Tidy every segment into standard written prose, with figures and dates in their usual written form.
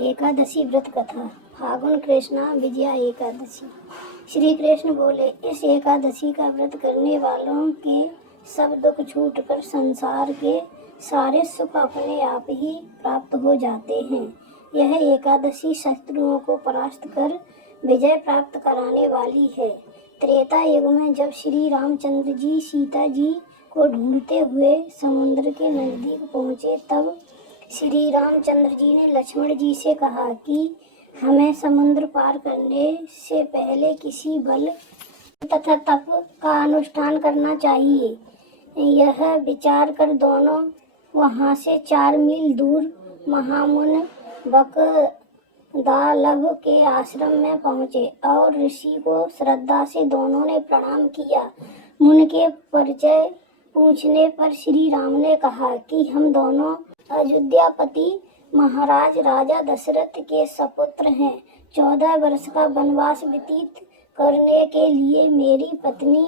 एकादशी व्रत कथा। फागुन कृष्णा विजया एकादशी। श्री कृष्ण बोले, इस एकादशी का व्रत करने वालों के सब दुख छूटकर संसार के सारे सुख अपने आप ही प्राप्त हो जाते हैं। यह एकादशी शत्रुओं को परास्त कर विजय प्राप्त कराने वाली है। त्रेता युग में जब श्री रामचंद्र जी सीता जी को ढूंढते हुए समुद्र के नजदीक पहुँचे, तब श्री रामचंद्र जी ने लक्ष्मण जी से कहा कि हमें समुद्र पार करने से पहले किसी बल तथा तप का अनुष्ठान करना चाहिए। यह विचार कर दोनों वहां से 4 मील दूर महामुनि बकदालभ के आश्रम में पहुँचे और ऋषि को श्रद्धा से दोनों ने प्रणाम किया। मुनि के परिचय पूछने पर श्री राम ने कहा कि हम दोनों अयोध्यापति महाराज राजा दशरथ के सपुत्र हैं। 14 वर्ष का वनवास व्यतीत करने के लिए मेरी पत्नी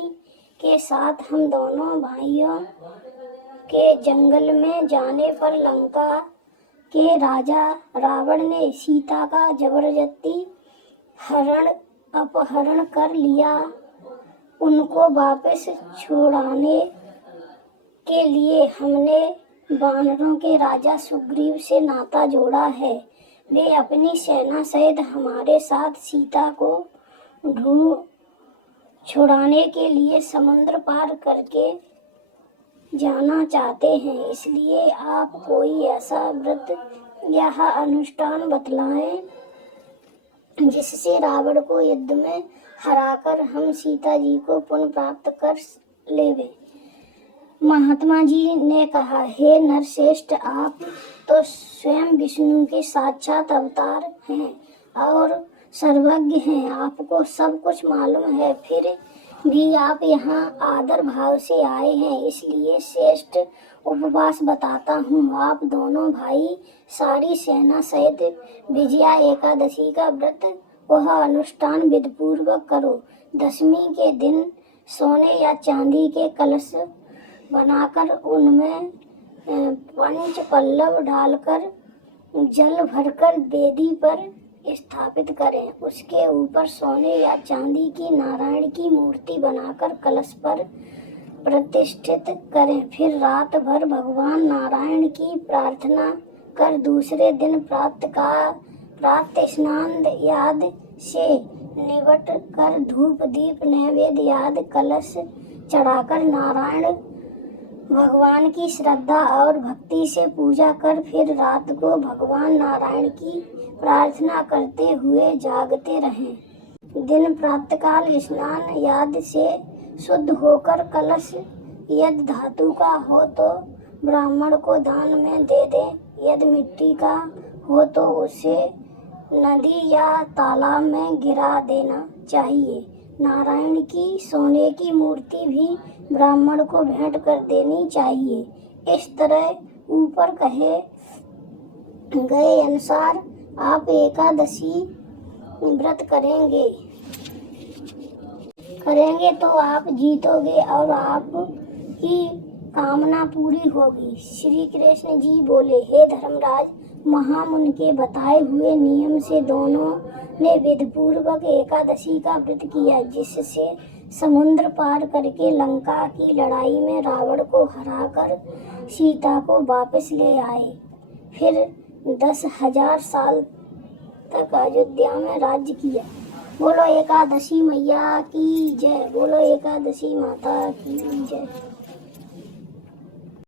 के साथ हम दोनों भाइयों के जंगल में जाने पर लंका के राजा रावण ने सीता का जबरदस्ती अपहरण कर लिया। उनको वापस छुड़ाने के लिए हमने वानरों के राजा सुग्रीव से नाता जोड़ा है। वे अपनी सेना सहित हमारे साथ सीता को छुड़ाने के लिए समुद्र पार करके जाना चाहते हैं। इसलिए आप कोई ऐसा व्रत या अनुष्ठान बतलाएं जिससे रावण को युद्ध में हराकर हम सीता जी को पुनः प्राप्त कर लेवे। महात्मा जी ने कहा, हे नरश्रेष्ठ, आप तो स्वयं विष्णु के साक्षात अवतार हैं और सर्वज्ञ हैं। आपको सब कुछ मालूम है, फिर भी आप यहाँ आदर भाव से आए हैं। इसलिए श्रेष्ठ उपवास बताता हूँ। आप दोनों भाई सारी सेना सहित विजया एकादशी का व्रत वह अनुष्ठान विधिपूर्वक करो। दशमी के दिन सोने या चांदी के कलश बनाकर उनमें 5 पल्लव डालकर जल भरकर वेदी पर स्थापित करें। उसके ऊपर सोने या चांदी की नारायण की मूर्ति बनाकर कलश पर प्रतिष्ठित करें। फिर रात भर भगवान नारायण की प्रार्थना कर दूसरे दिन प्रातः स्नान याद से निवट कर धूप दीप नैवेद्य याद कलश चढ़ाकर नारायण भगवान की श्रद्धा और भक्ति से पूजा कर फिर रात को भगवान नारायण की प्रार्थना करते हुए जागते रहें। दिन प्रातःकाल स्नान याद से शुद्ध होकर कलश यदि धातु का हो तो ब्राह्मण को दान में दे दें। यदि मिट्टी का हो तो उसे नदी या तालाब में गिरा देना चाहिए। नारायण की सोने की मूर्ति भी ब्राह्मण को भेंट कर देनी चाहिए। इस तरह ऊपर कहे गए अनुसार आप एकादशी व्रत करेंगे तो आप जीतोगे और आपकी कामना पूरी होगी। श्री कृष्ण जी बोले, हे धर्मराज, महामुनि के बताए हुए नियम से दोनों ने विधिपूर्वक एकादशी का व्रत किया, जिससे समुद्र पार करके लंका की लड़ाई में रावण को हराकर सीता को वापस ले आए। फिर 10,000 साल तक अयोध्या में राज्य किया। बोलो एकादशी मैया की जय। बोलो एकादशी माता की जय।